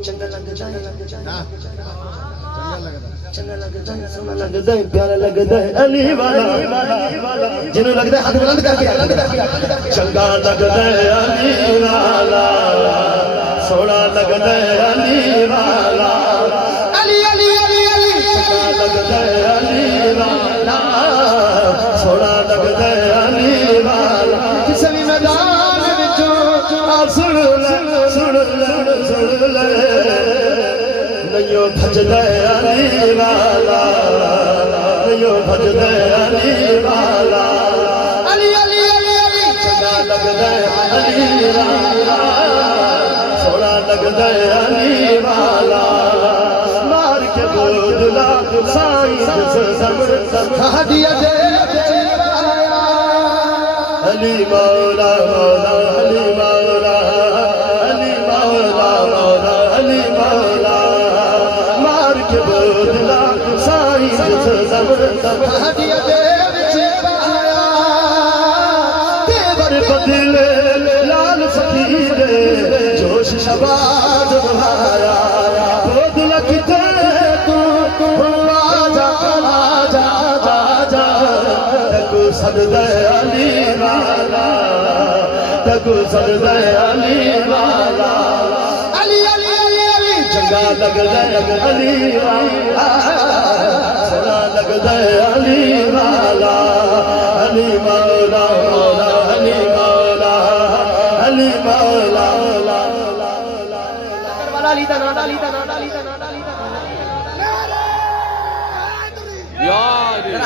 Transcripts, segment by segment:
चंगा लगदा है सोना लगदा है प्यारा लगदा है अली वाला जिन्हों लगदा है हाथ बुलंद करके चंगा लगदा है अली वाला सोना लगदा है अली वाला अली अली अली अली चंगा लगदा है अली वाला सोना लगदा है अली वाला किसी भी मैदान विचों सुन ले नयो भजदा अली वाला नयो भजदा अली वाला अली अली अली अली चंगा लगदा अली वाला सोना लगदा अली वाला मार के गोदला साईं सब हादिया दे अली मौला मौला अली मौला अली मौला मौला अली मौला मार के बोदला साईं सब हादिया दे विच पाया तेवर बदले लाल फकीर जोश शबाद बहाया बोदला किथे तू आजा आजा आजा तू सजदा अली वाला तू सजदा अली वाला अली अली अली अली चंगा लगदा अली वाला सोना लगदा अली वाला अली मौला मौला अली मौला अली मौला वाला लीदा नादा लीदा नादा लीदा नादा लीदा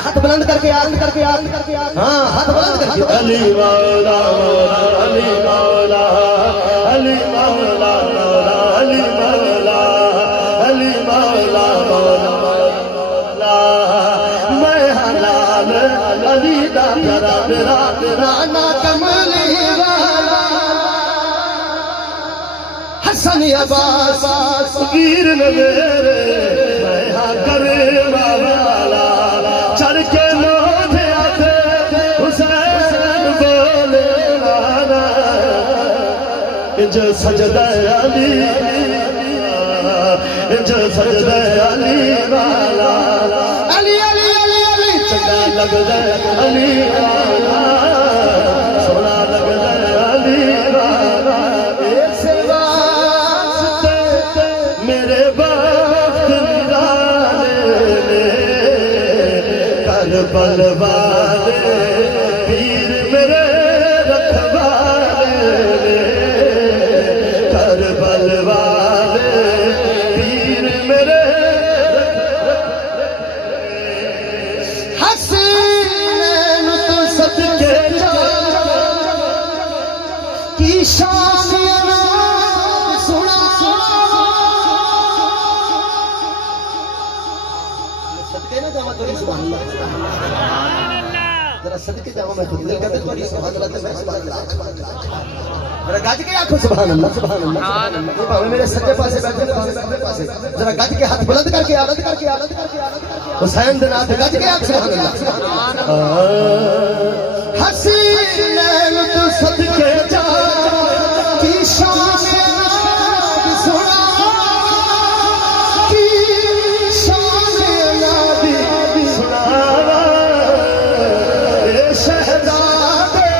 हाथ बुलंद करके हाँ हाथ बुलंद करके अली मौला मौला अली मौला अली मौला मौला अली मौला अली मौला मौला मैं हलाल अली दा तेरा मेरा तेरा ना कमली वाला हसन अब्बास वीर ने मेरे मैं हाँ करे वाला चढ़ के लोधे आते हुसैन बोले वाला जो सजदा अली जो सजदा अली वाला अली अली अली अली चंगा लगदा अली वाला सोना लगदा अली वाला ऐसे वास्ते मेरे वक्त करबल वाले पीर मेरे रखवाले करबल वाले पीर मेरे हसीन तो सदके की शान सुना सदके ना जावा थोड़ी सुभान अल्लाह जरा सदके जाओ मैं खुद दिल करते थोड़ी सुभान अल्लाह ते मैं सुभान अल्लाह जरा गज के आंखों सुभान अल्लाह ये भावे मेरे सज्जे पासे बैठे सज्जे पासे जरा गज के हाथ बुलंद करके हुसैन दे नाथ गज के आंख सुभान अल्लाह हसीन तो सदके जा की शान सुना की शान नबी सुना शहजादे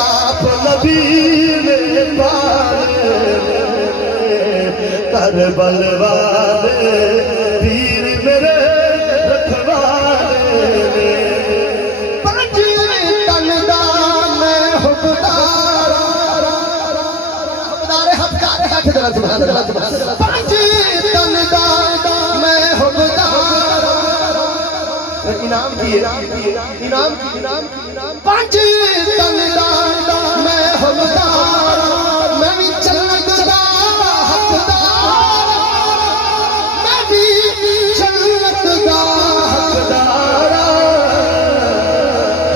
आप नबी ने पाले करबल वाले पीर मेरे रखवाले पंज तनदा मैं हुक्मदार हाथ जरा सुभान अल्लाह पंज तनदा मैं हुक्मदार इनाम की पांच तनदा मैं हुक्मदार मैं भी जन्नत दा हकदार मैं भी जन्नत दा हकदार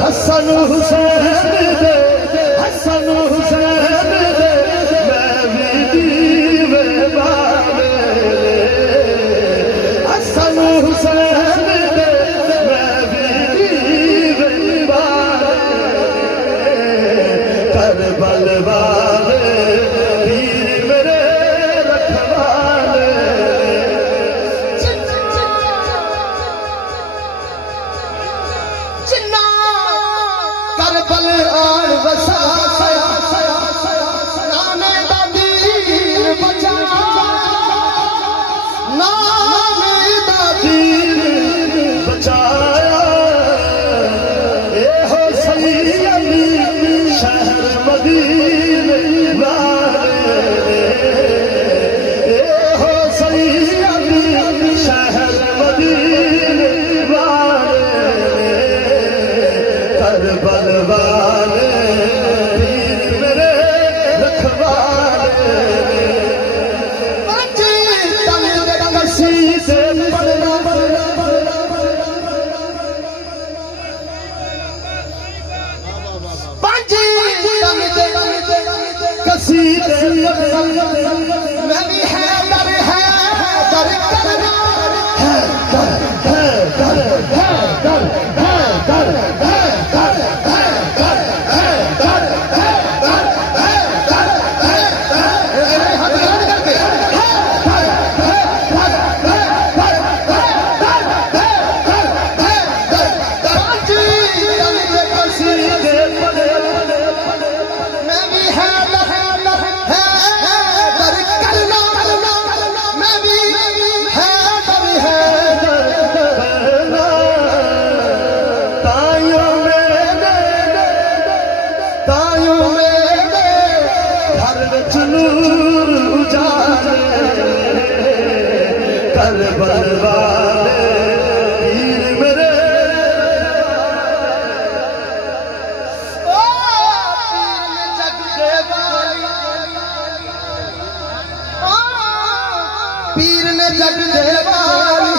हसन हुसैन दे हसन हुसैन दे मैं भी दीवे वाले हसन हुसैन दे करबल वाले पीर मेरे रखवाले कर बलवाले पीर मेरे पीर ने जग देवाली